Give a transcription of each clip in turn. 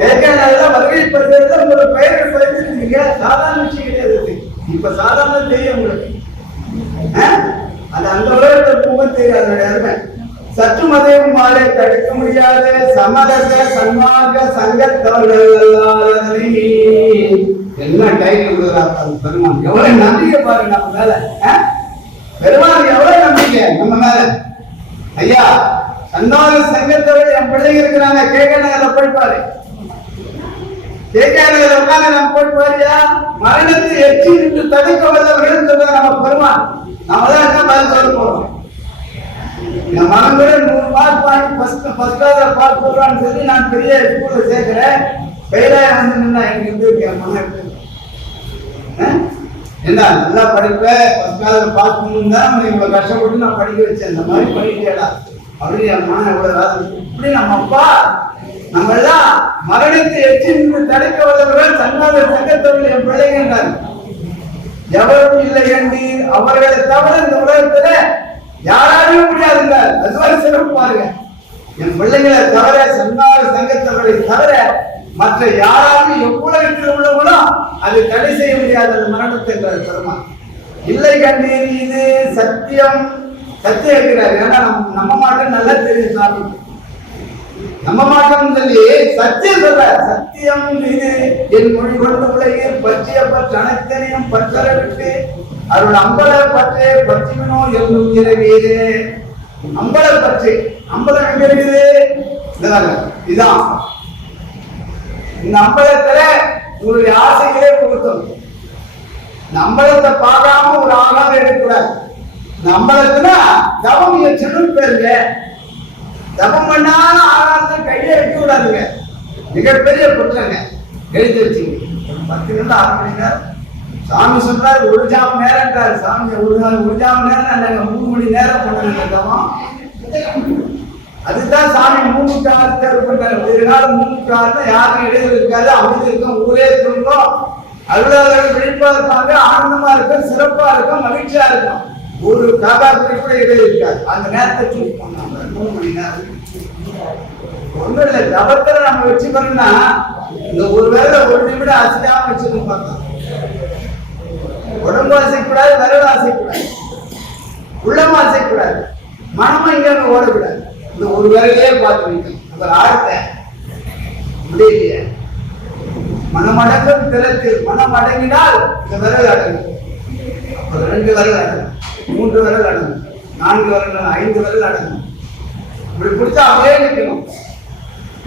கேட்கறதுல வருகை பெறுகிறதுல உங்களோட பெயர்கள் பதிஞ்சிருக்கீங்க. சாதாரண விஷயம் கிடையாது. இப்ப சாதாரண தெரியும் உங்களுக்கு. அது அந்த உலகத்துல முகம் தெரியும். அதனுடைய அருமை சற்று மதையும் மாலை தடுக்க முடியாத சமரச சன்மார்க்க சங்கத்தவர்கள் என்ன டைட்டில் கொடுக்குறாங்க பெருமான். எவ்வளவு நம்பிக்கை பாருங்க நம்ம மேல. பெருமான் எவ்வளவு நம்பிக்கை நம்ம மேல. ஐயா சன்மார்க்க சங்கத்தவர்கள் என் பிள்ளைங்க இருக்கிறாங்க. கேட்க நகரில் போய்ப்பாரு. கேட்க நகரில் உட்காந்து நம்ம போய்ப்பாரியா. மரணத்தை எச்சி நின்று தடுக்க வல்லவர்கள் சொல்ற நம்ம பெருமான். நாம தான் என்ன பதில் சொல்ல போறோம். என் மகன் கூட 100 மார்க் வாங்கி ஃபர்ஸ்ட் பாஸ் போடுறான்னு சொல்லி நான் பெரிய ஸ்கூல்ல சேர்க்கிறேன். பெயராய வந்து நின்னா எனக்கு இருக்கேன் மகன் என்ன நல்லா படிப்பேன். ஃபர்ஸ்ட் பாஸ் பண்ணா இவ்வளவு கஷ்டப்பட்டு நான் படிக்க வச்சேன். இந்த மாதிரி பண்ணிட்டேடா அப்படின்னு என் மகன் எவ்வளவு இப்படி நம்ம அப்பா நம்ம எல்லாம் மரணத்தை எச்சி நின்று தடுக்க வல்லவர்கள் சன்மார்க்க சங்கத்தவர்கள் என் பிள்ளைங்க எவரும் இல்லை என்று அவர்களை தவிர இந்த உலகத்துல யாராலையும் முடியாதுங்க. அதுவரை சிறப்பு பாருங்க. என் பிள்ளைங்களை தவிர சன்மார்க்க சங்கத்தவர்களை தவிர மற்ற யாராலும் எவ்வுலகத்தில் உள்ளவங்களும் அது தடை செய்ய முடியாத அந்த மரணத்தை பெருமான் இல்லை கண்டீர். இது சத்தியம். சத்தியம் இருக்கிறார். ஏன்னா நம்ம மாட்டோம் நல்லா தெரியும் சாமி. நம்ம மாட்டோம் சொல்லி சத்தியம் சொல்ற. சத்தியம் இது என் மொழி கொண்டு உலகில் பற்றிய பற்று அனைத்தனையும் பற்றற விட்டு அவருடைய அம்பல பற்றே பற்றினோ என்னும் இரவீரு. அம்பல பற்றி அம்பலம் எங்க இருக்குது? இதுதான். இந்த அம்பலத்துல உங்களுடைய ஆசைகளே கொடுத்தோம். இந்த அம்பலத்தை பார்க்காம ஒரு ஆகாரம் எடுக்கக்கூடாது. இந்த அம்பலத்துல தவம் செல்லும் பேருங்க. தவம் பண்ணாலும் ஆகாரத்தை கையை வைக்க கூடாதுங்க. மிகப்பெரிய குற்றங்க. எழுதி வச்சுங்க. 10 நிமிடம் 6 மணி நேரம் சாமி சொல்றாரு. ஒரு ஜாம நேரம்ன்றாரு சாமி. ஒரு ஜாம நேரம் இல்லைங்க, 3 மணி நேரம் பண்ணாங்க தவம். அதுதான் சாமி 3 to 6 தேர்வு பண்றாரு. ஒரு காலம் 3 to 6 யாருக்கும் இடையில இருக்காது. அமைதி இருக்கும். ஊரே தூங்கும். அலுவலர்கள் விழிப்பா இருப்பாங்க. ஆனந்தமா இருக்கும். சிறப்பா இருக்கும். மகிழ்ச்சியா இருக்கும். ஒரு காகாத்திரி கூட இடையில இருக்காது. அந்த நேரத்தை சூஸ் பண்ணாங்க 3 மணி நேரம். ஒன்றும் இல்லை. தவத்துல நம்ம வச்சு பண்ணா இந்த ஒரு வேலை 1 நிமிடம் அசையாம வச்சுக்கணும். பார்த்தா உடம்பு ஆசைக்கூடாது, விரல் ஆசைக்கூடாது, உள்ளம் ஆசைக்கூடாது, மனமும் இங்க ஓடக்கூடாது. இந்த ஒரு வேலையே பார்த்து வைக்கணும். அப்புறம் ஆழ்த்த முடியலையே. மனமடங்கும் திறத்தில் மனம் அடங்கினால் இந்த விரல் அடங்கும். அப்புறம் 2 விரல் அடங்கும், 3 விரல் அடங்கும், 4 விரல், 5 விரல் அடங்கும். இப்படி பிடிச்சா அப்படியே நிற்கணும்.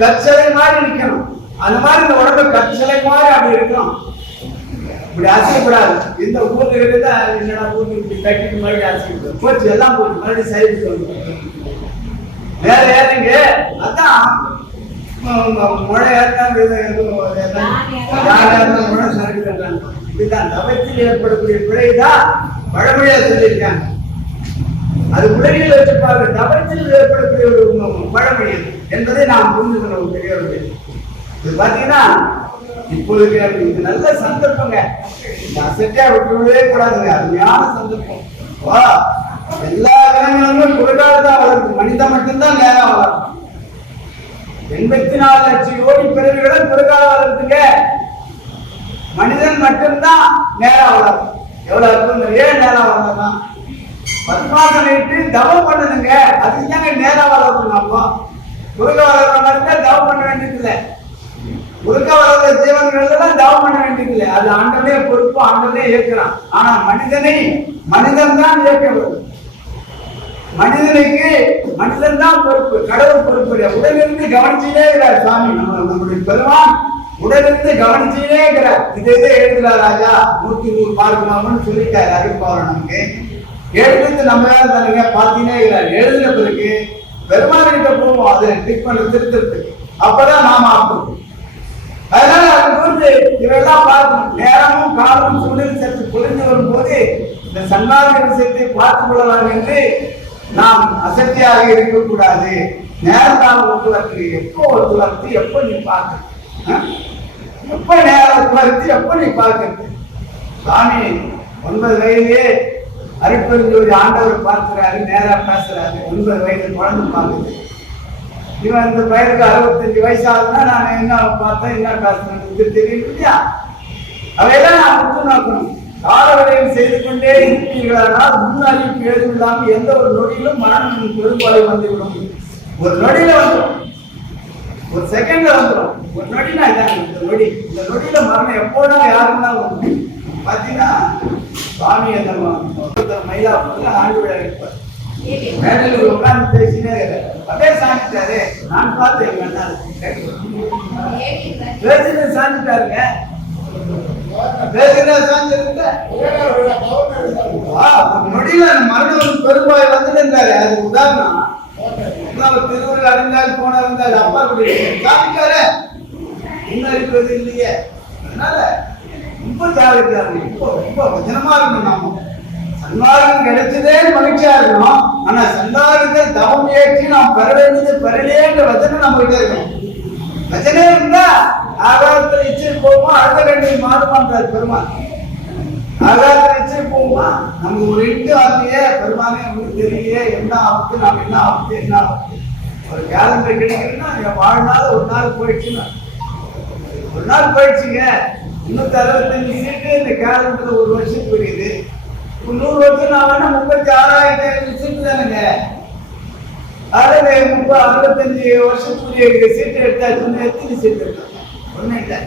கற்சலை மாதிரி நிற்கணும். அந்த மாதிரி இந்த உடம்பு கற்சலை மாதிரி அப்படி இருக்கணும். இப்படி அசைக்கூடாது. இந்த ஊர்ல இருந்தா என்னடா ஊருக்கு இப்படி கட்டிட்டு மறுபடியும் அசைக்கூடாது. போச்சு எல்லாம் போச்சு. மறுபடியும் சைடு சொல்லணும். வேற ஏறீங்க. அதான் முளை ஏற்றாங்க முளை சறுக்குறாங்க. இப்படிதான் தவத்தில் ஏற்படக்கூடிய பிழைதான் பழமொழியா சொல்லியிருக்காங்க. அது உலகில் வச்சுப்பாங்க. தவத்தில் ஏற்படக்கூடிய ஒரு பழமொழி என்பதை நாம் புரிஞ்சுக்கணும். பெரியவர்கள் இது பாத்தீங்கன்னா இப்பொழுது இது நல்ல சந்தர்ப்பங்க. அசட்டா விட்டுவிடவே கூடாதுங்க. அருமையான சந்தர்ப்பம். எல்லா கிரகங்களும் குறைகாலதான் வளருது. மனிதன் மட்டும்தான் நேரம் வளரும். 84 லட்சம் கோடி பிறவிகளும் குறைகால வளருதுங்க. மனிதன் மட்டும்தான் நேரம் வளரும். எவ்வளவு இருக்கும். ஏன் நேரம் வளரலாம்? பத்மாசனம் இட்டு தவம் பண்ணுதுங்க. அதுக்கு தாங்க நேரம் வளரும். அப்போ குறுக்க வளர்ற மாதிரி தவம் பண்ண வேண்டியதில்லை. குறுக்க வளர்ற ஜீவன்கள் எல்லாம் தவம் பண்ண வேண்டியதில்லை. அது ஆண்டவனே பொறுப்பு. ஆண்டவனே இயக்குறான். ஆனா மனிதனை மனிதன் தான் இயக்க வேண்டும். மனிதனுக்கு மனிதன் தான் பொறுப்பு. கடவுள் பொறுப்பு. உடலிருந்து கவனிச்சுட்டே இருக்கிறார் சாமி. நம்முடைய பெருமான் உடலிருந்து கவனிச்சுட்டே இருக்கிறார். இதை எழுதுறார் ராஜா 100 மார்க்குமான்னு சொல்லிட்டாரு. அறிவிப்பாரு நமக்கு எழுதுறது நம்ம வேலை தானுங்க. பார்த்தீங்கன்னா இருக்கிறார். எழுதின பிறகு பெருமான் கிட்ட போவோம். அதை டிக் பண்ண திருத்தறதுக்கு. அப்பதான் நாம ஆகும். அதனால அது குறித்து இவெல்லாம் பார்க்கணும். நேரமும் காலமும் சூழல் சற்று புரிந்து வரும்போது இந்த சன்மார்க்க விஷயத்தை பார்த்துக் கொள்ளலாம் என்று நாம் அசத்தியாக இருக்கக்கூடாது. நேரம் ஒத்துழைத்து எப்போ ஒத்துழைத்து எப்போ நீ பார்க்க, எப்ப நேரம் ஒத்துழைத்து எப்போ நீ பார்க்கறது. சாமி 9 வயதிலே அருட்பெருஞ்சோதி ஆண்டவர் பார்க்கிறாரு. நேரா பேசுறாரு. 9 வயது குழந்தை பார்க்குது. இவன் இந்த பையனுக்கு 65 வயசு ஆகுதுன்னா நான் என்ன பார்த்தேன், என்ன காசு தெரியும் இல்லையா? அவையெல்லாம் நான் முற்று நோக்கணும். காலவரையில் செய்து கொண்டே இருப்பீர்களானால் முன்னறிவிப்பு ஏதும் இல்லாமல் எந்த ஒரு நொடியிலும் மரணம் பெரும்பாலை வந்துவிடும். ஒரு நொடியில வந்துடும், ஒரு செகண்ட்ல வந்துடும். ஒரு நொடினா இதான் இந்த நொடி. இந்த நொடியில மரணம் எப்போனா யாருன்னா வந்துடும். பாத்தீங்கன்னா சுவாமி அந்த மயிலாப்பூர்ல ஆண்டு விழா இருப்பார். மேடையில் உட்கார்ந்து பேசினே அப்படியே சாஞ்சிட்டாரு. நான் பார்த்தேன் எங்க அண்ணா பேசினே சாஞ்சிட்டாருங்க. நொடியில மரணம் பெரும்பாய் வந்துட்டு இருந்தாரு. அது உதாரணம். திருவிழா அடைந்தால் போன வந்தால் அப்பா சாப்பிட்டாரு இன்னும் இருக்கிறது இல்லையே. அதனால ரொம்ப ஜாலிக்கிறாங்க. ரொம்ப வச்சனமா இருக்கணும். நாம சன்மார்க்கம் கிடைச்சதே மகிழ்ச்சியா இருக்கணும். ஆனா சன்மார்க்கத்தை தவம் ஏற்றி நாம் பெற வேண்டியது பெறலேன்ற வச்சனம் நம்ம கிட்ட இருக்கணும். வச்சனே இருந்தா ஆகாரத்தில் இச்சை போகுமா, அடுத்த கண்ணியை மாறுமான்றார் பெருமான். ஆகாரத்தில் இச்சை போகுமா, நமக்கு ஒரு இட்டு ஆகலையே பெருமானே உங்களுக்கு தெரியலையே என்ன ஆகுது, நாம் என்ன ஆகுது என்ன ஆகுது. ஒரு கேலண்டர் கிடைக்கிறதுன்னா என் வாழ்நாள் ஒரு நாள் போயிடுச்சுன்னா ஒரு நாள் போயிடுச்சுங்க. 365 சீட்டு இந்த கேலண்டர்ல ஒரு வருஷத்துக்கு புரியுது. 100 வருஷம் நான் வேணா 36,000 சீட்டு தானுங்க. அதாவது 65 வருஷத்துக்குரிய சீட்டு எடுத்தாச்சுன்னா எத்தனை சீட்டு எடுத்தாங்க? ஒன்றும் இல்லை.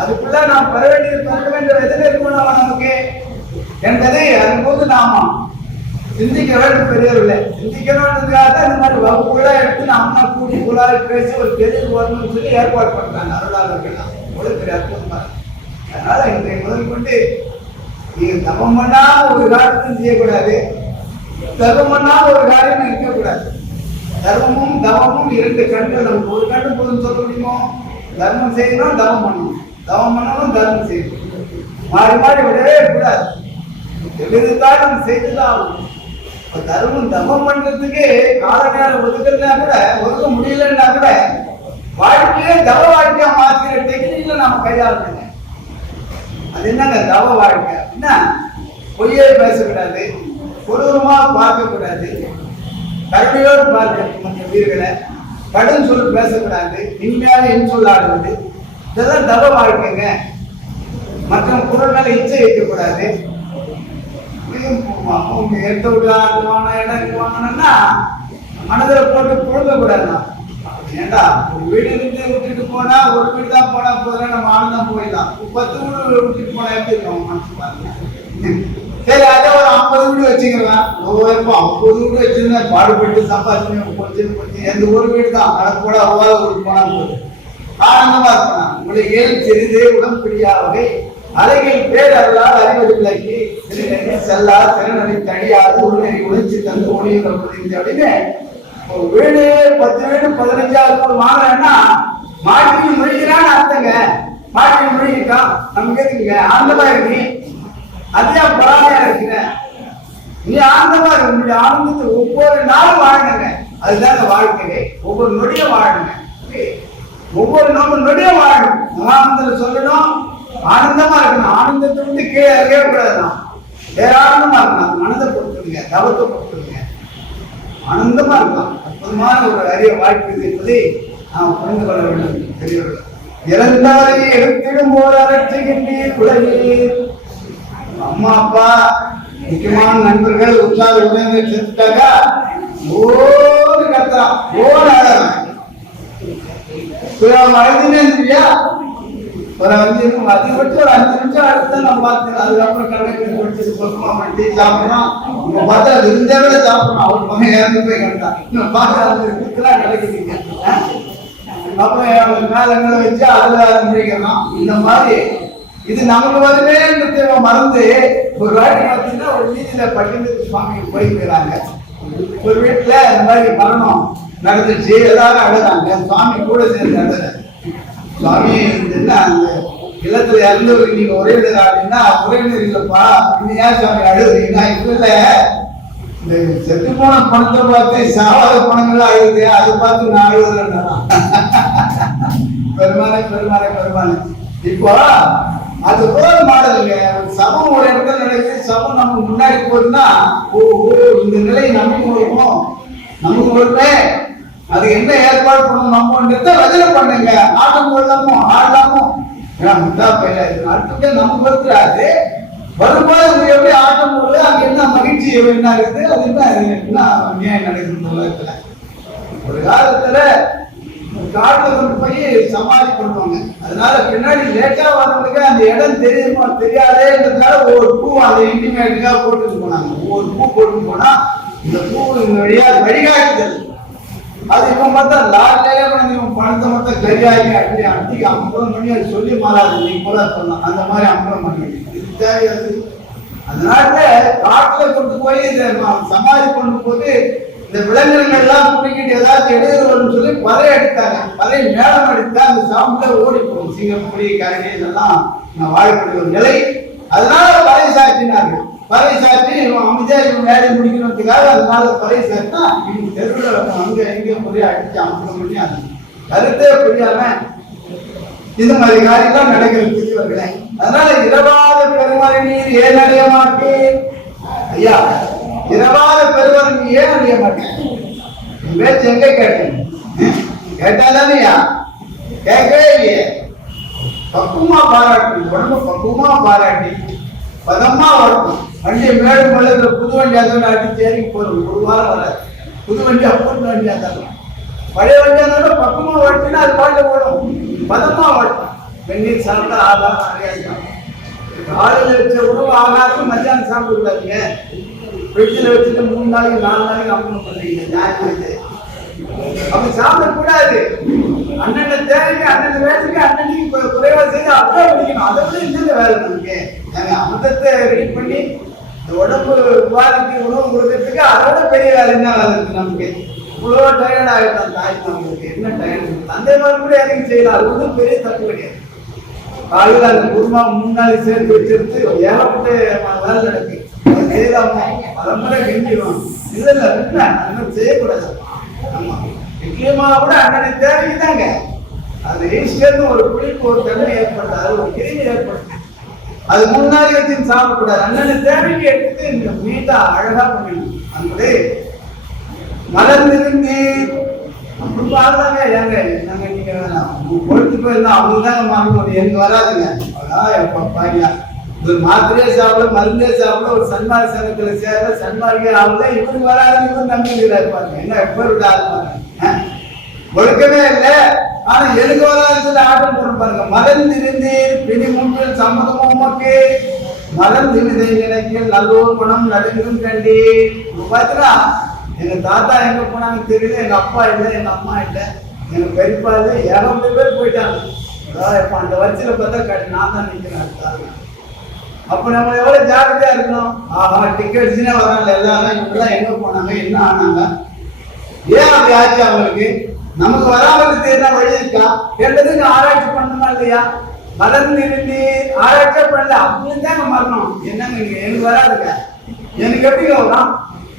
அதுக்குள்ள நாம் பெற வேண்டிய எதில் இருக்கணும் நமக்கு என்பதை அதுபோது நாம சிந்திக்க வேண்டும். பெரியவில்லை சிந்திக்கணும்ன்றதுக்காக இந்த மாதிரி வகுப்புகளா எடுத்து நாம கூடி குழாய் பேசி ஒரு பெரிய வரணும்னு சொல்லி ஏற்பாடு பண்றாங்க அருளாளர்கள். அவ்வளவு பெரிய அற்புதமா. அதனால இன்றைய முதல் கொண்டு நீங்க தவம் பண்ணாம ஒரு காரியத்தையும் செய்யக்கூடாது, தர்மம் பண்ணாம ஒரு காரியமும் இருக்கக்கூடாது. தர்மமும் தவமும் 2 கண்கள். நமக்கு ஒரு கண்டு போதும் சொல்ல முடியுமோ? தர்மம் செய்யணும், தவம் பண்ணணும், தவம் பண்ணணும், தர்மம் செய்யணும். மாறி மாறி விடவே கூடாது. எதிர்த்தாலும் நம்ம செய்துதான் ஆகணும். இப்ப தர்மம் தவம் பண்றதுக்கு கால நேரம் ஒதுக்குறதுனா கூட ஒதுக்க முடியலன்னா கூட வாழ்க்கையே தவ வாழ்க்கையா மாத்திர டெக்னிக்ல நாம கையாளணுங்க. அது என்னங்க தவ வாழ்க்கை அப்படின்னா? பொய்யே பேசக்கூடாது, கொடூரமா பார்க்க கூடாது, கருணையோடு பார்க்க மற்ற உயிர்களை, கடும் சொல் பேசக்கூடாது, இனிமையாக என் சொல்லாடுவது, இதெல்லாம் தவ வாழ்க்கைங்க. மற்ற குரல் மேல இச்சை வைக்கக்கூடாது. எடுத்த விடான இடம் வாங்கினா மனதில் போட்டு புழுங்க கூடாதுண்ணா. ஏண்டா ஒரு வீடு இருந்து விட்டுட்டு போனா ஒரு வீடு தான் போனா போதும், நம்ம ஆனந்தம் போயிடலாம். 10 வீடு விட்டுட்டு போனா எப்படி இருக்கும் மனசு பாருங்க. சரி அதே ஒரு 50 வீடு வச்சுக்கிறேன். 50 வீடு வச்சிருந்தா பாடுபட்டு சம்பாதிச்சு எந்த ஒரு வீடு தான் நடக்கூட ஒரு போனா போகுது ஆனந்தமா இருப்பான். உங்களுடைய ஏழு சிறிது உடம்பு பிடியாகவே அலைகள் பேரவர்களால் அறிவது விலக்கி செல்லா திறனடி தடியாது உடனடி உழைச்சி தந்து ஒளியில் அப்படின்னு ஒரு வீடு 10 வீடு 15,000 வாங்கினா மாட்டி மொழிகிறான்னு அர்த்தங்க. மாட்டி மொழிக்கான் நமக்கு எதுக்குங்க? ஆனந்தமா இருக்கு, அதே பராமையா இருக்கிற நீ ஆனந்தமா இருக்க முடியும். ஆனந்தத்தை ஒவ்வொரு நாளும் வாழணுங்க. அதுதாங்க வாழ்க்கை. ஒவ்வொரு நொடியும் வாழணுங்க. ஒவ்வொரு நொடியும் வாழணும். ஆனந்தத்தில் சொல்லணும், ஆனந்தமா இருக்கணும். ஆனந்தத்தை விட்டு கீழே அறிய கூடாதுதான். வேற ஆனந்தமா இருக்கணும். மனதை பொறுத்துடுங்க, தவத்தை பொறுத்துடுங்க. ஆனந்தமா இருக்கலாம். அற்புதமான ஒரு அரிய வாழ்க்கை என்பதை நாம் புரிந்து கொள்ள வேண்டும். பெரியவர்கள் இறந்தாரை எடுத்திடும் போது அரட்சிக்கின்றீர் உலகீர். அம்மா அப்பா முக்கியமான நண்பர்கள் உற்சாக உடனே செத்துட்டாக்கா ஓடு கத்துறான், ஓடு ஆடுறான். அழுதுனே இருந்தியா ஒரு 5 நிமிஷம், அதிகபட்சம் ஒரு 5 நிமிஷம் அடுத்து நம்ம பார்த்துக்கலாம். அதுக்கப்புறம் கடைக்கு குடிச்சு பக்கமா பண்ணி சாப்பிடணும். நம்ம பார்த்தா இருந்தே விட சாப்பிடணும். அவர் பக்கம் இறந்து போய் கண்டான் பார்க்கலாம் கிடைக்குதுங்க. அப்புறம் மேலங்களை வச்சு அதுல முடிக்கணும். இந்த மாதிரி இது நமக்கு வருமே மறந்து ஒரு வாட்டி பார்த்தீங்கன்னா ஒரு வீதியில பட்டினத்து சுவாமி போயிருக்கிறாங்க. ஒரு வீட்டுல இந்த மாதிரி மரணம் நடந்துச்சு. எல்லாரும் அழுதாங்க. சுவாமி கூட சேர்ந்து அழுத. சுவாமி அந்த இல்லத்துல இறந்தவருக்கு நீங்க உறவினர் அப்படின்னா உறவினர் இல்லப்பா, இன்னும் ஏன் சுவாமி அழுதுறீங்கன்னா இல்ல இந்த செத்து போன பணத்தை பார்த்து சாவாத பணங்கள்லாம் அழுது அதை பார்த்து நான் அழுதுறேன்னா பெருமானே பெருமானே பெருமானே. இப்போ அது போல மாடலுங்க. சபம் ஒரு இடத்துல நடக்குது, சபம் நமக்கு முன்னாடி போகுதுன்னா ஓ இந்த நிலை நமக்கு வருமோ, நமக்கு வருமே அது என்ன ஏற்பாடு பண்ணணும்ன்றத ரஜனை பண்ணுங்க. ஆட்டம் போடலாமோ ஆடலாமோ முட்டா பையில அடுத்த நம்ம இருக்கிறாரு வரும்போது உங்களுக்கு எப்படி ஆட்டம் போடல, அங்க என்ன மகிழ்ச்சி என்ன இருக்குது, அது என்ன நியாயம் நடக்குது உலகத்துல. ஒரு காலத்துல காட்டுல கொண்டு போய் சமாதி பண்ணுவாங்க. அதனால பின்னாடி லேட்டா வரவங்களுக்கு அந்த இடம் தெரியுமா தெரியாதேன்றதுனால ஒவ்வொரு பூ அதை இன்டிமேட்டுக்காக போட்டுட்டு போனாங்க. ஒவ்வொரு பூ போட்டு போனா இந்த பூ வழியா வழிகாட்டுதல். அது இப்ப பார்த்தா லாட்லேயே இவன் பணத்தை மொத்தம் கையாகி அப்படி அன்றைக்கு 50 மணி அது சொல்லி மாறாது. நீங்க கூட சொல்லலாம் அந்த மாதிரி 50 மணி இது தேவையாது. அதனால காட்டுல கொண்டு போய் இதை சமாதி கொண்டு போது இந்த விலங்குகள் எல்லாம் குடிக்கிட்டு ஏதாவது எடுக்கிறோம்னு சொல்லி பறை எடுத்தாங்க. பறை மேலம் எடுத்தா அந்த சாப்பிட ஓடி போகும். சிங்கப்பூரி கரடி இதெல்லாம் வாழக்கூடிய ஒரு நிலை. அதனால பறை சாற்றினார்கள். பறை சாற்றி அமைதியா இவன் வேலை முடிக்கணுன்றதுக்காக அதனால பறை சாட்டினா இவங்க தெருவில் அங்க எங்க போய் அடிச்சு 50 மணி அது கருத்தே புரியாம இந்த மாதிரி காரியெல்லாம் நடக்கிறது பெரியவர்களே. அதனால இரவாத பெருமறை நீர் ஏன் அடைய மாட்டேன் ஐயா, இரவாத பெருமறை நீ ஏன் அடைய மாட்டேன் பேச்சு எங்க கேட்டேன் கேட்டாதானையா? கேட்கவே இல்லையே. பக்குவமா பாராட்டி உடம்பு பக்குவமா பாராட்டி பதமா வரணும். வண்டியை மேடு மல்லத்துல புது வண்டி அதோட அடிச்சு ஏறி போறோம். ஒரு வாரம் வராது. புது வண்டி அப்போது வண்டியா தரலாம். பழைய வண்டியா இருந்தாலும் பக்குவமா ஓட்டினா அது பாட்டு ஓடும். பதமா ஓட்டணும். வெந்நீர் சாப்பிட்டா ஆகாரம் அறியாது. காலையில் வச்ச உணவு ஆகாரம் மத்தியானம் சாப்பிடக்கூடாதுங்க. ஃப்ரிட்ஜில் வச்சுட்டு 3 நாளைக்கு 4 நாளைக்கு அம்மன் பண்ணுறீங்க. நியாயம் அப்படி சாப்பிடக்கூடாது. அண்ணனை தேவைக்கு அண்ணன் வேலைக்கு அண்ணனுக்கு குறைவா செய்து அப்படியே பிடிக்கணும். அதை விட இந்த வேலை நமக்கு அமிர்தத்தை ரெடி பண்ணி இந்த உடம்பு விவாதத்துக்கு உணவு கொடுக்கறதுக்கு அதோட பெரிய வேலை என்ன வேலை இருக்கு நமக்கு. இவ்வளோ டயர்ட் ஆகிட்டான் தாய் நம்மளுக்கு என்ன டயர்டு. அந்த மாதிரி கூட எதையும் செய்யலாம். அது ஒன்றும் பெரிய தப்பு கிடையாது. காலையில் அந்த குருமா 3 நாளைக்கு சேர்த்து வச்சிருந்து ஏகப்பட்ட வேலை நடக்கு. அதை செய்யலாமா பரம்பரை கெஞ்சிடும். இல்லை இல்லை விட்டுல அந்த மாதிரி செய்யக்கூடாது. ஆமா நிச்சயமா கூட அண்ணனை தேவைக்குதாங்க. அது ஈஸ்டர்னு ஒரு புளிப்பு ஒரு தன்மை ஏற்படுது. அது ஒரு கிருமி ஏற்படுது. அது 3 நாள் வச்சு சாப்பிடக்கூடாது. அண்ணனை தேவைக்கு எடுத்து இந்த மீட்டா அழகா பண்ணிடணும். அந்த மலர்ந்திருந்து அப்படி பாருங்க. ஏங்க என்னங்க நீங்க பொழுது போயிருந்தா அவங்க தாங்க மாறணும். எனக்கு வராதுங்க. அதான் பாருங்க ஒரு மாத்திரையே சாப்பிட மருந்தே சாப்பிட ஒரு சன்மார்க்க சங்கத்துல சேர சன்மார்க்கே ஆகல. இவருக்கு வராது. இவரு நம்பிக்கிறாரு பாருங்க. என்ன எப்ப விடாது பாருங்க. ஒழுக்கமே இல்லை. ஆனா எனக்கு வராதுன்னு சொல்லி ஆட்டம் போட பாருங்க. மலர்ந்திருந்து பிணி முன்பில் சம்மதமும் உமக்கு மலர்ந்து விதை நினைக்க நல்லோர் குணம் நடுங்கும் கண்டி. பார்த்தா எங்க தாத்தா எங்க போனாங்க தெரியல. எங்க அப்பா இல்லை, எங்க அம்மா இல்லை, எங்க பெரியப்பா இல்லை. 200 பேர் போயிட்டாங்க. அதாவது இப்ப அந்த வரிசையில பார்த்தா நான் தான் நிற்கிறேன். அப்ப நம்ம எவ்வளவு ஜாக்கிரதையா இருக்கணும். ஆஹா டிக்கெட்ஸ்னே வராங்க எல்லாரும். இவங்கெல்லாம் எங்க போனாங்க என்ன ஆனாங்க ஏன் அப்படி ஆச்சு அவங்களுக்கு? நமக்கு வராமல் தெரியுதா வழி இருக்கா? கேட்டதுக்கு ஆராய்ச்சி பண்ணணுமா இல்லையா? மலர்ந்து இருந்து ஆராய்ச்சியா பண்ணல அப்படின்னு தாங்க மரணம். என்னங்க நீங்க எனக்கு வராதுங்க. எனக்கு எப்படி வரும்?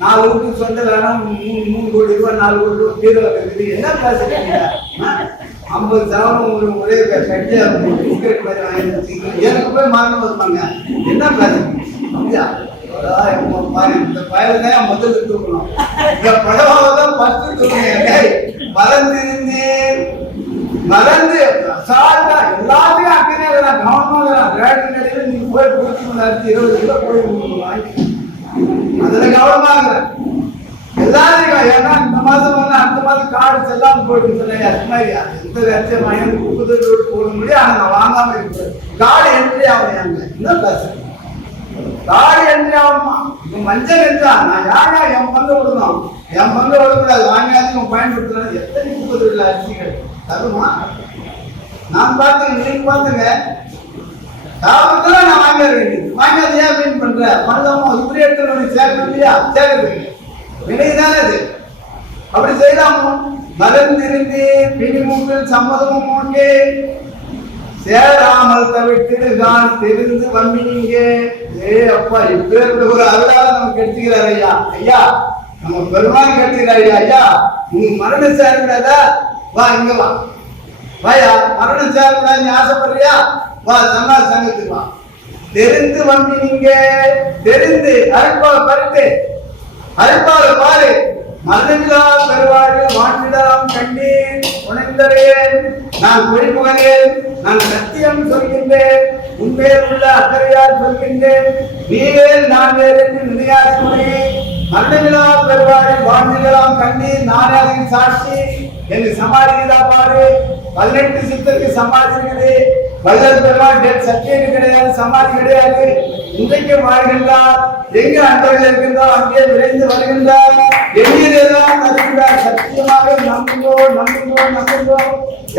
4 வீட்டுக்கு சொந்த வேணும். 3 கோடி ரூபாய் 4 கோடி ரூபாய் தீர்வு இருக்குது. என்ன பேசுறீங்க? 50 சவரம் உங்களுக்கு ஒரே கட்டியா டிக்கெட் மாதிரி வாங்கி வச்சுக்கோங்க. எனக்கு போய் மரணம் வருவாங்க. என்ன பேசுறீங்க? அப்படியா இந்த பயதான் முதல்ல தூக்கணும். இந்த படவாதான் ஃபர்ஸ்ட் தூக்கணும். மறந்து மறந்து சாட்டா எல்லாத்தையும் அக்கறையா கவனமாக ரேட்டு கடையில நீங்க போய் கொடுத்து 20 கிலோ போய் வாங்கி அதுல கவனமாக எல்லாத்தையும். ஏன்னா இந்த மாசம் வந்து அடுத்த மாசம் காடு செல்லாம போயிட்டு சொன்னேன். அது மாதிரி எந்த லட்சம் வாங்கி 30 ரோடு போட முடியும். ஆனா நான் வாங்காம இருக்கிறேன். காடு என்ட்ரி ஆகுது. என்ன பேசுறேன்? காடு என்ட்ரி ஆகணுமா? மஞ்சள் என்றா நான் யாரா என் பங்கு விடணும். என் பங்கு விடக்கூடாது. வாங்கியாச்சும் பயன்படுத்துறது. எத்தனை 30 அரிசிகள் தருமா? நான் பார்த்துங்க நீங்க பார்த்துங்க. லாபத்துல நான் வாங்க வேண்டியது. வாங்காது ஏன் மீன் பண்ற மனதாமோ இப்படி எடுத்து சேர்க்கணும் இல்லையா? சேர்க்கறது வினைதானே அது. அப்படி செய்யலாமோ? மலர்ந்திருந்து பிணி மூக்கில் சம்மதமும் உண்டு சேராமல் தவிர்த்திடுதான் தெரிந்து வம்பினீங்க. அப்பா இப்பேற்பட்ட ஒரு அருளால நமக்கு எடுத்துக்கிறார் ஐயா. ஐயா நம்ம பெருமாள் கேட்டுக்கிறார். ஐயா உங்க மரணம் சேரக்கூடாதா? வா இங்க வா. வாயா மரணம் சேரக்கூடாது நீ ஆசைப்படுறியா? வா சன்னார் சங்கத்துக்கு வா. தெரிந்து வம்பினீங்க. தெரிந்து அருட்பாவை பறித்து அருட்பாவை பாரு. மரணமில்லா பெருவாழ்வில் வாழ்ந்திடலாம் கண்டேன் உணர்ந்தேன். நான் பொய்முகனேன், நான் சத்தியம் சொல்கின்றேன், உண்மையில் உள்ள அக்கறையால் சொல்கின்றேன். நீ வேறு நான் வேறு என்று நினையாசுனே. மரணமில்லா பெருவாழ்வில் வாழ்ந்திடலாம் கண்டேன், நானே அதற்கு சாட்சி. என்று சமாளிக்கிறதா பாரு. 18 சித்தருக்கு சமாதி இருக்குது. வள்ளல் பெருமாள் சத்தியம் கிடையாது, சமாதி கிடையாது. இன்றைக்கு வாழ்கின்றார். எங்கு அன்பர்கள் இருக்கின்றார் அங்கே விரைந்து வருகின்றார். எங்கெல்லாம் வருகின்றார். சத்தியமாக நம்புகிறோம் நம்புகிறோம் நம்புகிறோம்.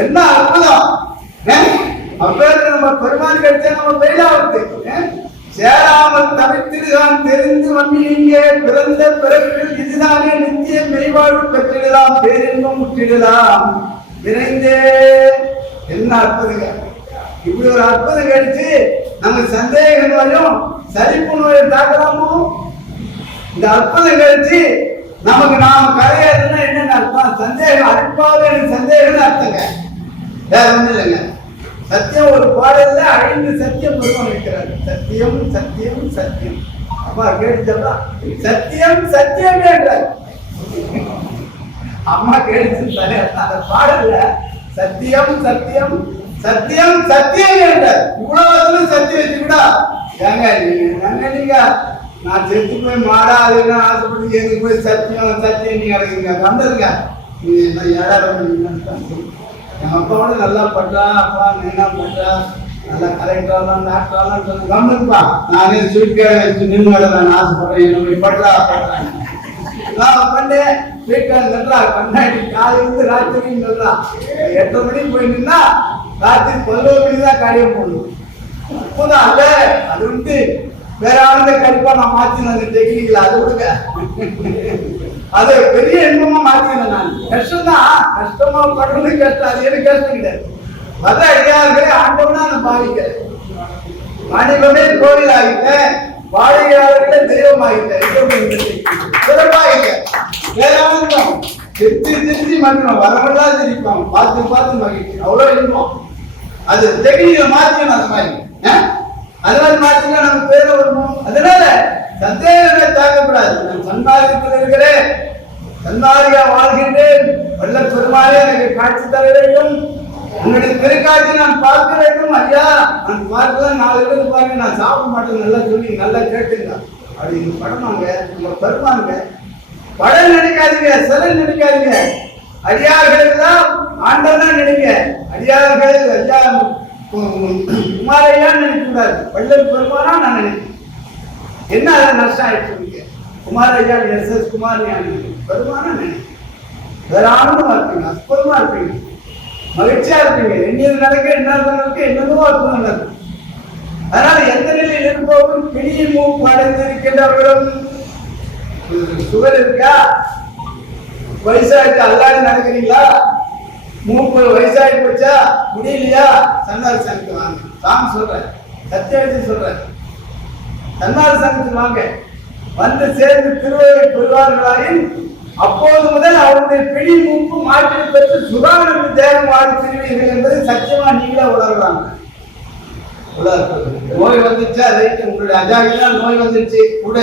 என்ன அற்புதம்! அப்பேருக்கு நம்ம பெருமாள் கிடைச்சா நம்ம பயிலாவது சேராமல் தவிர்த்திருதான் தெரிந்து வந்து இங்கே பிறந்த பிறகு இதுதானே நித்திய மெய்வாழ்வு பெற்றிடலாம், பேரின்பம் முற்றிடலாம் விரைந்தே. என்ன அற்புதங்க! இப்படி ஒரு அற்புதம் கிடைச்சு நம்ம சந்தேக நோயும் சலிப்பு நோயை தாக்கலாமோ? இந்த அற்புதம் கிடைச்சு நமக்கு நாம கரையாதுன்னா என்னன்னு அர்த்தம்? சந்தேகம் அற்பாக எனக்கு சந்தேகம்னு அர்த்தங்க, வேற ஒன்றும் இல்லைங்க. சத்தியம் ஒரு பாடல்ல 5 சத்தியம் பெருமாள் இருக்கிறார். சத்தியம் சத்தியம் சத்தியம். அப்பா கேட்டுச்சா? சத்தியம் சத்தியம் என்றார். அம்மா கேட்டுச்சு அந்த பாடல்ல சத்தியம் சத்தியம் சத்தியம் சத்தியம் என்றார். இவ்வளவு சத்தியம் வச்சுக்கிட்டா ஏங்க நீங்க நான் செத்து போய் மாடாதுன்னு ஆசைப்பட்டு எதுக்கு போய் சத்தியம் சத்தியம் நீங்க அடைக்கிறீங்க வந்ததுங்க. நீங்க என்ன ஏழாயிரம் என் அப்பாவோட நல்லா பண்றா, அப்பா என்ன பண்றா, நல்லா கரெக்டாலாம் டாக்டராலாம் சொல்லி கம்முப்பா. நானே ஸ்வீட் வச்சு நின்று நான் ஆசைப்படுறேன், என்னுடைய பண்றா பண்றேன் நான் பண்ணேன். ஸ்வீட் கார்டு சொல்றா, கண்ணாடி காலையிலிருந்து ராத்திரின்னு சொல்றா. 8 மணிக்கு போய் நின்னா ராத்திரி 11 மணிக்கு தான் காரியம் போடணும். அப்போதான் அல்ல அது வந்து வேற ஆளுங்க கண்டிப்பா நான் மாத்தினேன் அந்த டெக்னிக்கல. அது விடுங்க, அது பெரிய இன்பமா மாத்தினேன் நான். கஷ்டம் தான், கஷ்டமா படுறது கஷ்டம், அது எனக்கு கஷ்டம் கிடையாது. மத அடியார்களே ஆண்டவனா நான் பாவிக்கிறேன். மனிதனே கோவில் ஆகிட்டேன், வாழையாளர்களே தெய்வம் ஆகிட்டேன், சிறப்பாகிட்டேன். வேதாந்தம் திருத்தி திருத்தி மாற்றணும், வரவெல்லாம் சிரிப்பாங்க, பார்த்து பார்த்து மகிழ்ச்சி, அவ்வளவு இன்பம். அது டெக்னிக்கல மாத்திக்கணும். அந்த மாதிரி அதனால மாத்தினா நம்ம பேர வரணும். அதனால சந்தேகமே தாக்கப்படாது. நான் சன்மார்க்கத்தில் இருக்கிறேன், சன்மார்க்கியா வாழ்கின்றேன். வள்ளல் பெருமாளே எனக்கு காட்சி தர வேண்டும், உன்னுடைய திருக்காட்சி நான் பார்க்க வேண்டும். ஐயா நான் பார்க்கலாம், 4 பேருக்கு பாருங்க, நான் சாப்பிட மாட்டேன், நல்லா சொல்லி நல்லா கேட்டுங்க. அப்படி படமாங்க நம்ம பெருமாங்க. படம் நினைக்காதீங்க, சிலை நினைக்காதீங்க. அடியார்கள் தான் ஆண்டவன் நினைக்க. அடியார்கள் ஐயா குமாரையான்னு நினைக்க கூடாது, வள்ளல் பெருமானா நான் நினைக்கிறேன். என்ன அதை நஷ்டம் ஆயிடுச்சு? குமாரையா SS குமார் பெருமானா நினைக்கிறேன். வேற ஆனந்தமா இருப்பீங்க, அற்புதமா இருப்பீங்க, மகிழ்ச்சியா இருப்பீங்க. எண்ணியது நடக்க என்ன நடக்க என்னமோ அற்புதம் நடக்கும். அதனால எந்த நிலையில் இருப்பவரும் பிணியை மூப்பு அடைந்து இருக்கின்றவர்களும் சுவர் இருக்கா? வயசாயிட்டு அல்லாடி நடக்கிறீங்களா? 30 வயசாகி போச்சா? முடியலையா? சன்னார் சங்கத்துக்கு வாங்க. சாமி சொல்றேன், சத்தியவதி சொல்றேன், சன்னார் சங்கத்துக்கு வாங்க. வந்து சேர்ந்து திருவள்ளுவை பெறுவார்களாயின் அப்போது முதல் அவருடைய பிடி மூப்பு மாற்றி பெற்று சுகாதார தேகம் வாடி திருவீர்கள் என்பது சத்தியமா நீங்களா உணர்றாங்க. நோய் வந்துச்சா? ரைட்டு, உங்களுடைய அஜாகிதான் நோய் வந்துருச்சு கூட.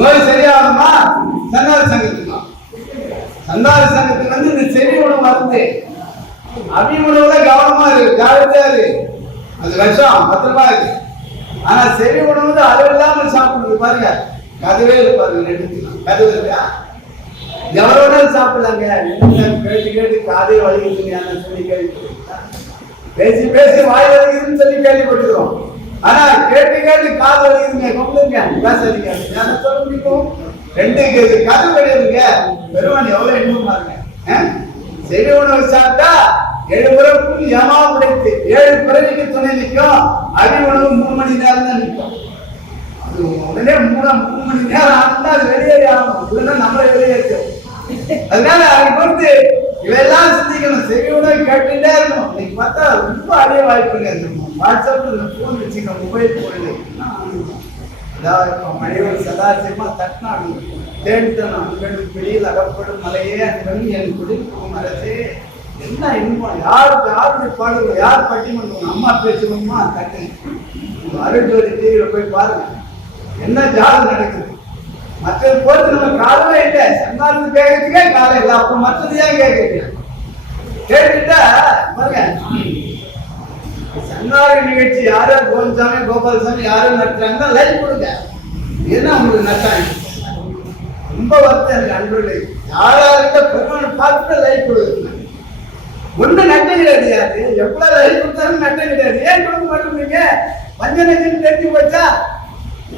நோய் சரியாகணுமா? சன்னார் சங்கத்துக்கு. சந்தார சங்கத்துக்கு வந்து இந்த செவி உணவு மருந்து, அபி உணவுல கவனமா இருக்கு, ஜாகிரதையா இருக்கு. அது விஷம், பத்திரமா இருக்கு. ஆனா செவி உணவு அது இல்லாம சாப்பிடுறது பாருங்க, கதவே பாருங்க, எடுத்துக்கலாம். கதவு இருக்கா? எவ்வளவு சாப்பிடலாங்க. கேட்டு கேட்டு காதே வலிக்குதுங்க சொல்லி கேள்விப்பட்டிருக்கா? பேசி பேசி வாய் வலிக்குதுன்னு சொல்லி கேள்விப்பட்டிருக்கோம். ஆனா கேட்டு கேட்டு காது வலிக்குதுங்க, கொண்டுங்க பேசாதீங்க. என்ன சொல்ல முடியும்? 2 கதை கிடையாதுங்க. பெருமான் எவ்வளவு இன்பமா இருங்க. செவி உணவு சாப்பிட்டா 7 பிறப்புக்கு யமா உடைத்து 7 பிறவிக்கு துணை நிற்கும். அடி உணவு 3 மணி நேரம் தான் நிற்கும். அது உடனே 3 மணி நேரம் ஆனா அது வெளியேறி ஆகணும், இல்லைன்னா நம்மளை வெளியேற்றும். அதனால அதை பொறுத்து இவையெல்லாம் சிந்திக்கணும். செவி உணவு கேட்டுட்டே இருக்கணும். இன்னைக்கு பார்த்தா ரொம்ப அடைய வாய்ப்புங்க. வாட்ஸ்அப்ல போன் வச்சுக்கணும், மொபைல் போன் மனிதன் சதாசிவமா தட்டினான். தேடித்தான் வெளியில் அகப்படும் மலையே அன்பன் என் குடிக்கும் அரசே. என்ன இன்பம்! யாருக்கு யாருடைய பாடுவோம், யார் பட்டிமன்றம், அம்மா பேசுவோமா தட்டு. அருள்ஜோதி டிவியில போய் பாருங்க, என்ன ஜாதகம் நடக்குது. மற்றது போட்டு நம்ம காலமே இல்லை, சன்மார்க்கு கேட்கறதுக்கே காலம் இல்லை, அப்ப மற்றது ஏன் கேட்குறீங்க? கேட்டுட்டா பாருங்க, சன்மார்க்க நிகழ்ச்சி யாரோ கோவிந்தசாமி கோபாலசாமி யாரும் நடத்துறாங்கன்னா லைக் கொடுங்க. என்ன உங்களுக்கு நட்டாங்க? ரொம்ப வருத்தம் எனக்கு அன்பர்களே, யாராருக்க பெருமாள் பார்த்துட்டு லைக் கொடுக்குங்க. ஒண்ணு நட்டம் கிடையாது, யாரு எவ்வளவு லைக் கொடுத்தாலும் நட்டம் கிடையாது. ஏன் கொடுக்க மாட்டேங்க? மஞ்சள் நெஞ்சு தெரிஞ்சு போச்சா?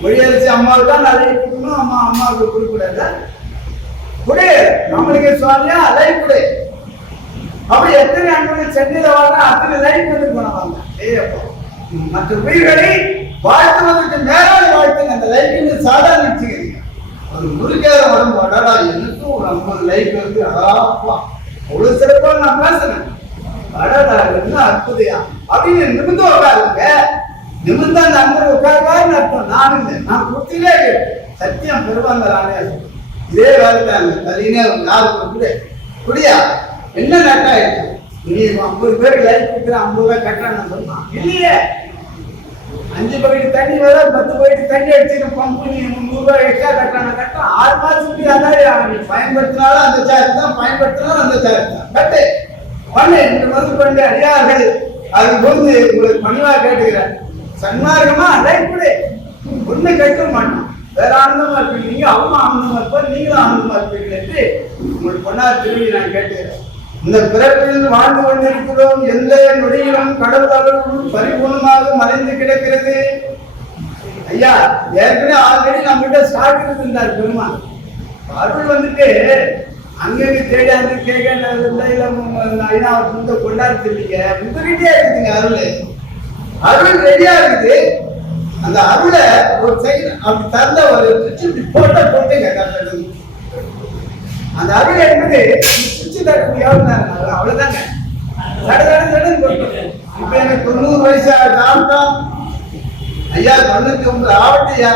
மொழியரசி அம்மாவுக்கு தான் நான் லைக் கொடுக்கணும், அம்மாவுக்கு கொடுக்க கூடாது. கொடு நம்மளுக்கு சுவாமியா லைக் கொடு. அப்படி எத்தனை அன்பர்கள் சென்னையில வாழ்ற அத்தனை லைக் வந்து போனவாங்க. மற்ற உயிர்களை வாழ்த்துவதற்கு மேலான வாழ்த்துங்க. அந்த லைக் சாதாரண நினைச்சுக்கிறீங்க. ஒரு முருகார உடம்பு அடடா, எனக்கும் ஒரு 50 லைக் வந்து அடாப்பா அவ்வளவு சிறப்பா நான் பேசுறேன், அடடா என்ன அற்புதையா அப்படின்னு நிமிந்து உட்காருங்க. நிமிந்து அந்த அன்பர் உட்காருவாருன்னு அர்த்தம். நான் இல்லை, நான் குத்திலே சத்தியம் பெருவாங்க நானே. இதே வேலைத்தாங்க கலினே யாருக்கு குடியா என்ன நட்டா இருக்கு? நீ 50 பேருக்கு லைக் கொடுக்குற 50 ரூபாய் கட்டுறான்னு சொன்னான் இல்லையே. 5 பக்கெட் தண்ணி வர 10 பக்கெட் தண்ணி அடிச்சு பம்பு நீ 300 ரூபாய் எக்ஸ்ட்ரா கட்டுறான். 6 மாதத்துக்கு அதான் நீ பயன்படுத்தினாலும் அந்த சார்ஜ் தான், பயன்படுத்தினாலும் அந்த சார்ஜ் தான். கட்டு பண்ணு இந்த மருந்து பண்ணி அடியார்கள் அது வந்து உங்களுக்கு பணிவா கேட்டுக்கிறேன். சன்மார்க்கமா லைக் கொடு, ஒண்ணு கட்ட மாட்டோம். வேற ஆனந்தமா இருப்பீங்க நீங்க, அவங்க ஆனந்தமா இருப்பார், நீங்களும் ஆனந்தமா இருப்பீங்க என்று உங்களுக்கு பொன்னார் திரும்பி நான் கேட்டுக்கிறேன். இந்த பிறப்பில் வாழ்ந்து கொண்டிருக்கிறோம், எந்த நொடியிலும் கடவுள் அருள் பரிபூர்ணமாக மறைந்து கிடக்கிறது. ஐயா ஏற்கனவே ஆல்ரெடி நம்ம கிட்ட ஸ்டார்ட் இருந்தார் பெருமான். அருள் வந்துட்டு அங்கங்க தேடி அங்க கேட்க கொண்டாடுறது இல்லைங்க, உங்ககிட்டே இருக்குதுங்க. அருள் ரெடியா இருக்குது. அந்த அருளை ஒரு சைடு அப்படி தந்த ஒரு போட்ட போட்டுங்க. அந்த அருள் என்பது அவ்வளவுதாங்க. இப்ப எனக்கு 90 வயசு ஆகட்டும் ஐயா, 99 ஆகட்டையா,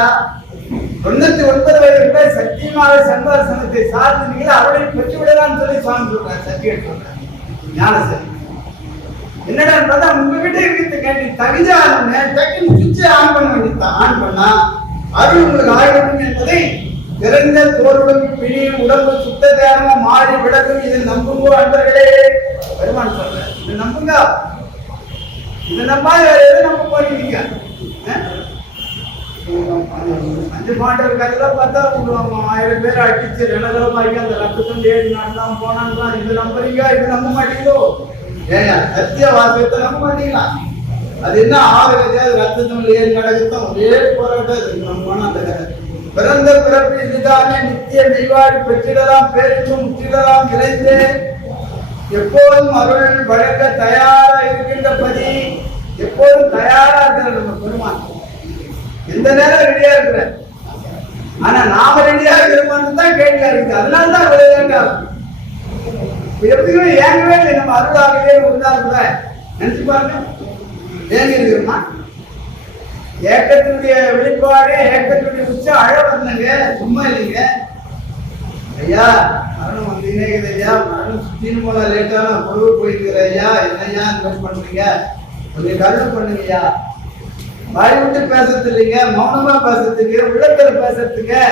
99 வயது சத்தியமாக சன்மார்க்கத்தை சார்ந்தீங்களா அவரை பெற்று விடலாம்னு சொல்லி சுவாமி சொல்றாரு. சர்டிபிகேட் சொல்றாரு ஞானசரி. என்னடா உங்ககிட்ட இருக்கிறது கேட்டு தகுதியா டக்குன்னு சுவிட்சை ஆன் பண்ண வேண்டியதான். ஆன் பண்ணா அருள் உங்களுக்கு ஆயிரம் என்பதை திறந்த தோருடன் பிணி உடம்பு சுத்த தேரமா மாறி விளக்கும். இதை நம்புங்கோ அன்பர்களே, பெருமான் சொல்ற இதை நம்புங்க. இதை நம்பாத வேற எதை நம்ப போறீங்க? 5 பாண்டவர் கதையெல்லாம் பார்த்தா 1000 பேர் அடிச்சு ரணகலமாகி அந்த ரத்தத்தில் 7 நாள் தான் போனான். இது நம்புறீங்க, இது நம்ப மாட்டீங்களோ? ஏயா சத்திய வாசகத்தை நம்ப மாட்டீங்களா? அது என்ன 6 கதையாது ரத்தத்தில் 7 நடக்கத்தான் ஒரே போராட்டம் நம்ம போனா அந்த கதை. பிறந்த பிறப்பு இதுதானே நித்திய நெய்வாடி பெற்றிடலாம், பேரிலும் முற்றிடலாம் இறைந்து எப்போதும் அருள் வழங்க தயாரா இருக்கின்ற பதி. எப்போதும் தயாரா இருக்கிற நம்ம பெருமான் எந்த நேரம் ரெடியா இருக்கிற. ஆனா நாம ரெடியா இருக்கிறோம் தான் கேள்வியா இருக்கு. அதனாலதான் விளையாட்டா எப்படியுமே ஏங்கவே இல்லை. நம்ம அருளாகவே உண்டாக்குல நினைச்சு பாருங்க. ஏங்க இருக்கிறோமா? ஏக்கத்தினுடைய வெளிப்பாடு, ஏக்கத்தினுடைய உச்சம் அழ வந்தங்க, சும்மா இல்லைங்க. ஐயா மரணம் வந்தீங்க ஐயா, மரணம் சுத்தின்னு போல லேட்டான பொருள் போயிருக்கிற ஐயா, என்னையா இன்வெஸ்ட் பண்றீங்க, கொஞ்சம் கருணை பண்ணுங்கய்யா. வாய் விட்டு பேசுறது இல்லைங்க, மௌனமா பேசுறதுக்கு, உள்ளத்துல பேசுறதுக்கு.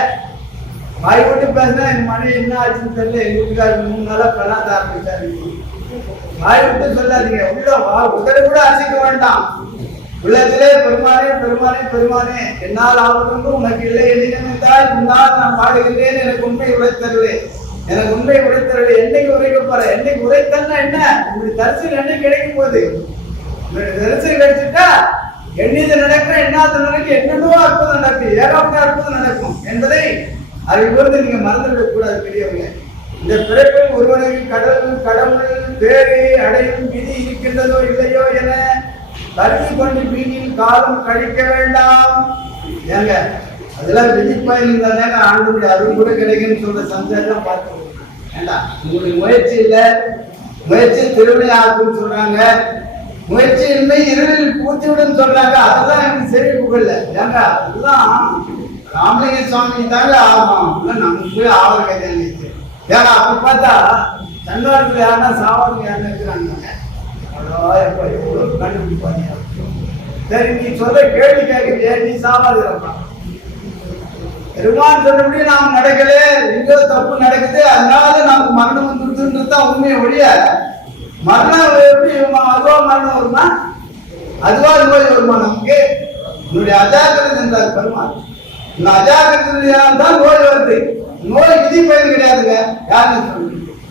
வாய் விட்டு பேசினா என் மனைவி என்ன ஆச்சுன்னு தெரியல, எங்க வீட்டுக்காரர் 3 நாளா பிராணாத ஆரம்பிச்சாரு. வாய் விட்டு சொல்லாதீங்க, உள்ள உதடு கூட அசைக்க வேண்டாம். உள்ளத்திலே பெருமானே பெருமானே பெருமானே என்னால் ஆவதொன்று உனக்கு இல்லை என்றால் உன்னால் நான் பாடுகின்றேன். எனக்கு உண்மை உரைத்தருளே, எனக்கு உண்மை உரைத்தருளே. என்னைக்கு உரைக்க போற? என்னைக்கு உரைத்தன்னா என்ன? உங்களுடைய தரிசனம் என்னைக்கு கிடைக்கும் போது தரிசனம் கிடைச்சிட்டா எண்ணிது நடக்கிற எண்ணாத நடக்க என்னென்னவோ அற்புதம் நடக்கும், ஏகாப்பட்ட அற்புதம் நடக்கும் என்பதை அதை பொறுத்து நீங்க மறந்துவிடக் கூடாது பெரியவங்க. இந்த பிறப்பில் ஒருவனுக்கு கடவுள் வேறு அடையும் விதி இருக்கின்றதோ இல்லையோ என கருதி கொண்டு வீணில் காலம் கழிக்க வேண்டாம். ஏங்க அதெல்லாம் விதிப்பயன் தானே ஆண்டுடைய அருள் கூட கிடைக்குன்னு சொல்ற சந்தேகம் பார்க்க வேண்டாம். உங்களுடைய முயற்சி இல்லை, முயற்சி திருவிழை ஆகுன்னு சொல்றாங்க, முயற்சியின்மை இருளில் பூத்திவிடும் சொல்றாங்க. அதெல்லாம் எனக்கு சரி புகழல. ஏங்க அதுதான் ராமலிங்க சுவாமி தாங்க ஆகும், நமக்கு போய் ஆவர கதை. ஏன்னா அப்படி பார்த்தா சன்மார்க்கத்தில் யாருன்னா சாவாருக்கு யாருன்னா இருக்கிறாங்க. கண்டுபிடிப்பாங்க. சரி நீ சொல்ற கேள்வி கேட்க நீ சாவாதுப்பா. பெருமான் சொன்னபடி நாம் நடக்கல, எங்கோ தப்பு நடக்குது, அதனால நமக்கு மரணம் வந்துருதுன்றது தான் உண்மையை ஒழிய, மரணம் எப்படி அதுவா மரணம் வருமா, அதுவா நோய் வருமா? நமக்கு என்னுடைய அஜாக்கிரதை என்றார் பெருமான். இந்த அஜாக்கிரதையால் தான் நோய் வருது. நோய் விதி பயன் கிடையாதுங்க. யாருன்னு சொல்லுங்க.